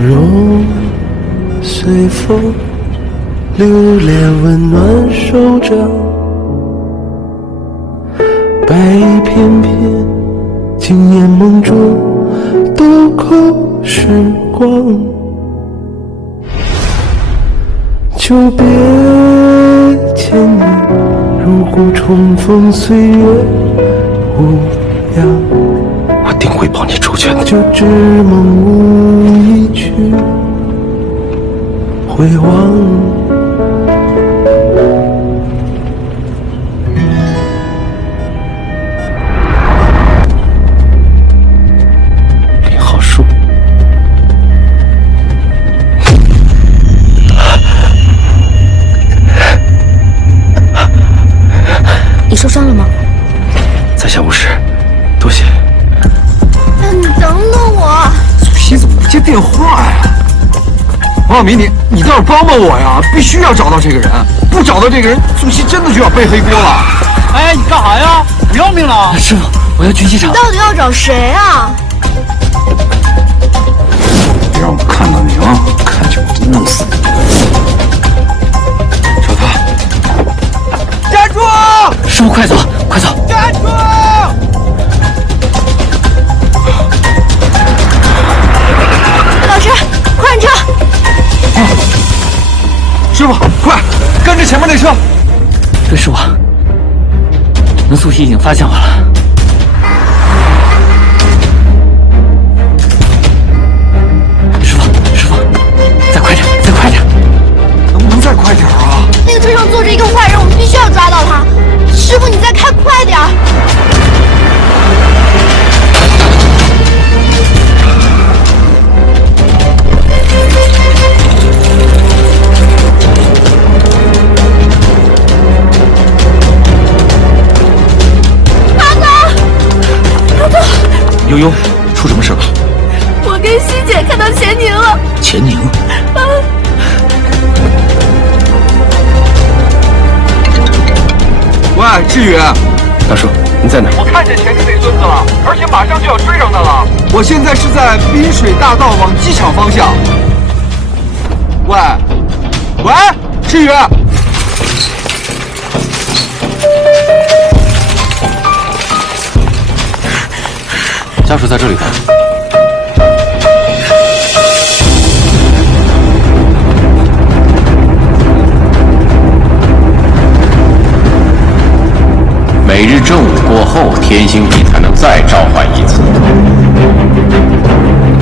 容随风流连，温暖守着白衣翩翩，惊艳梦中渡口时光。久别千年，如故重逢岁月无恙。我定会帮你周全的。就只梦无一去回望。林浩树，你受伤了吗？在下无事，多谢。你等等我。苏西怎么不接电话呀？王小明，你倒是帮帮我呀！必须要找到这个人，不找到这个人，苏西真的就要背黑锅了。哎，你干啥呀？不要命了？师傅，我要去机场。到底要找谁啊？别让我看到你啊！看见我就弄死你！找他！站住！师傅，快走，快走！站住！老师，快上车！师傅，快跟着前面那车！对，是我。那苏西已经发现我了。师傅，再快点，再快点！能不能再快点啊？那个车上坐着一个坏人，我们必须要抓到他。师傅，你再开快点儿！悠悠，出什么事了？我跟西姐看到钱宁了。钱宁。喂，志宇，大叔，你在哪？我看见前面那孙子了，而且马上就要追上他了。我现在是在滨水大道往机场方向。喂，志宇。家属在这里吧？每日正午过后，天星笔才能再召唤